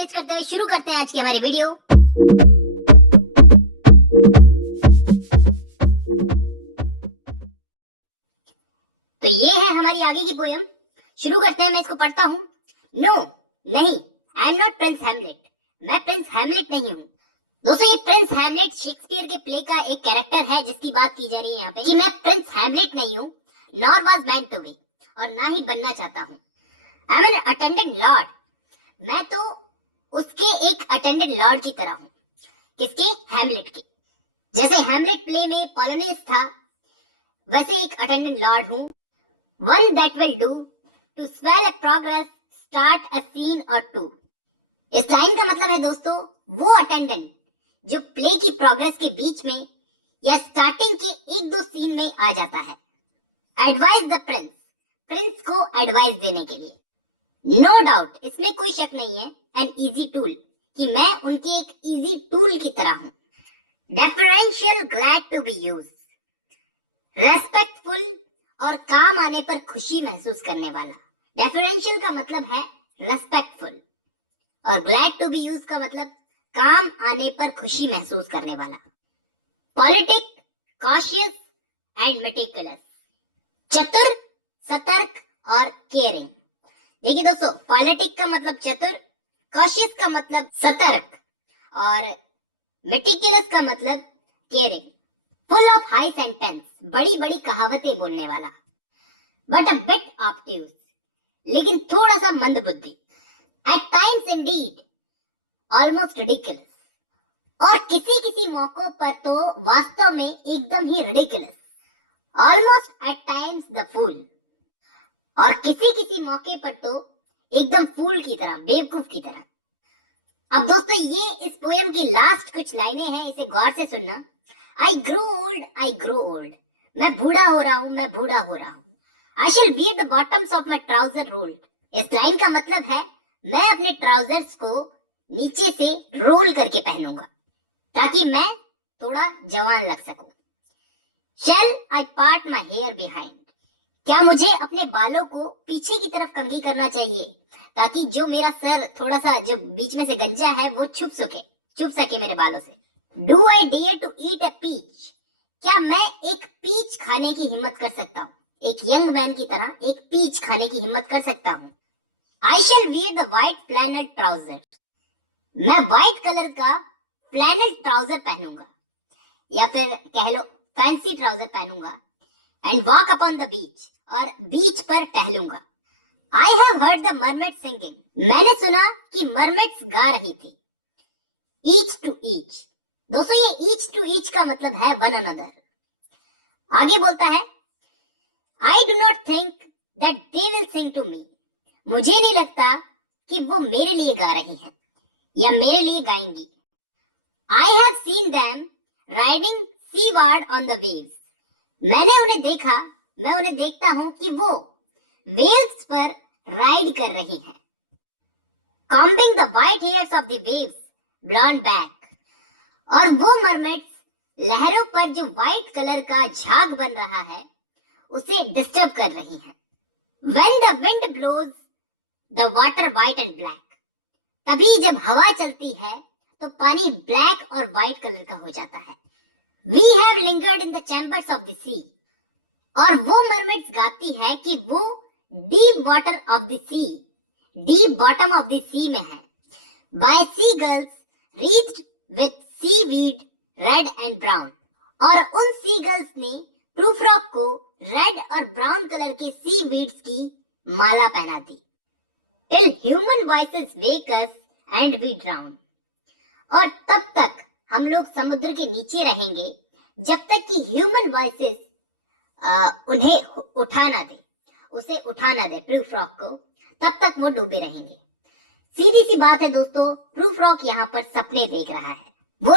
Waste करते हुए शुरू करते हैं आज की हमारी वीडियो। तो ये है हमारी आगे की पोयम। शुरू करते हैं, मैं इसको पढ़ता हूँ। नो, नहीं, I am not Prince Hamlet. मैं प्रिंस हैमलेट नहीं हूँ। दोस्तों, ये प्रिंस हैमलेट शेक्सपियर के प्ले का एक कैरेक्टर है जिसकी बात की जा रही है यहाँ पे कि मैं प्रिंस हैमलेट नहीं हूँ, nor was meant to be, और ना ही बनना चाहता हूँ। I am an attendant lord. मैं तो उसके एक अटेंडेंट लॉर्ड की तरह हूँ। किसके? हैमलेट के। जैसे हैमलेट प्ले में पोलोनियस था, वैसे एक अटेंडेंट लॉर्ड हूँ। One that will do to swell a progress, start a scene or two. इस लाइन का मतलब है दोस्तों, वो अटेंडेंट जो प्ले की प्रोग्रेस के बीच में या स्टार्टिंग के एक दो सीन में आ जाता है। एडवाइस द प्रिंस, प्रिंस को एडवाइस देने के लिए। नो डाउट, इसमें कोई शक नहीं है, एन इजी टूल, कि मैं उनके एक इजी टूल की तरह हूं। Deferential, glad to be use. Respectful और काम आने पर खुशी महसूस करने वाला। डेफरेंशियल का मतलब है रेस्पेक्टफुल, और ग्लैड टू बी यूज का मतलब काम आने पर खुशी महसूस करने वाला। Politic, cautious and meticulous. चतुर, सतर्क और केयरिंग। देखिए दोस्तों, पॉलिटिक का मतलब चतुर, कॉशियस का मतलब सतर्क, और मेटिकुलस का मतलब caring. Full of high sentence, बड़ी बड़ी कहावतें बोलने वाला। बट अ बिट ऑब्ट्यूज, लेकिन थोड़ा सा मंद बुद्धि। At times indeed almost ridiculous, और किसी किसी मौकों पर तो वास्तव में एकदम ही ridiculous. Almost at times the fool, और किसी किसी मौके पर तो एकदम फूल की तरह, बेवकूफ की तरह। अब दोस्तों, ये इस पोयम की लास्ट कुछ लाइनें हैं, इसे गौर से सुनना। I grow old, I grow old. मैं बूढ़ा हो रहा हूँ, मैं बूढ़ा हो रहा हूँ। I shall wear the bottoms of my trouser rolled. इस लाइन का मतलब है, मैं अपने ट्राउजर्स को नीचे से रोल करके पहनूंगा ताकि मैं थोड़ा जवान लग सकूं। Shall I part my hair behind. क्या मुझे अपने बालों को पीछे की तरफ कंघी करना चाहिए ताकि जो मेरा सर थोड़ा सा जो बीच में से गंजा है वो छुप सके मेरे बालों से। Do I dare to eat a peach. क्या मैं एक पीच खाने की हिम्मत कर सकता हूँ? एक यंग मैन की तरह एक पीच खाने की हिम्मत कर सकता हूँ। I shall wear the white flannel trouser. मैं व्हाइट कलर का फ्लैनल ट्राउजर पहनूंगा, या फिर कह लो फैंसी ट्राउजर पहनूंगा। And walk upon the beach, और बीच पर टहलूंगा। I have heard the mermaid singing. मैंने सुना कि मरमेड्स गा रही थी। Each to each. दोस्तों, ये ईच टू ईच का मतलब है वन अनदर। आगे बोलता है, I do not think that they will sing to me. मुझे नहीं लगता कि वो मेरे लिए गा रही हैं या मेरे लिए गाएंगी। I have seen them riding seaward on the waves. मैंने उन्हें देखा, मैं उन्हें देखता हूं कि वो वेव्स पर राइड कर रही हैं। Combing the white hairs of the waves blown back. और वो मरमेड्स लहरों पर जो व्हाइट कलर का झाग बन रहा है उसे डिस्टर्ब कर रही हैं। When the wind blows the water white and black। तभी जब हवा चलती है तो पानी ब्लैक और व्हाइट कलर का हो जाता है। We have lingered in the chambers of the sea। और वो मरमेड्स गाती है कि वो deep water of the sea, deep bottom of the sea में है। By seagulls wreathed with seaweed red and brown। और उन सीगल्स ने प्रूफ्रॉक को रेड और ब्राउन कलर के सीवीड्स की माला पहना दी। Till human voices wake us and we drown। और तब तक हम लोग समुद्र के नीचे रहेंगे जब तक कि ह्यूमन वॉइसेस उन्हें उठा ना दे, उसे उठा ना दे प्रूफ्रॉक को, तब तक वो डूबे रहेंगे। सीधी सी बात है दोस्तों, प्रूफ्रॉक यहाँ पर सपने देख रहा है। वो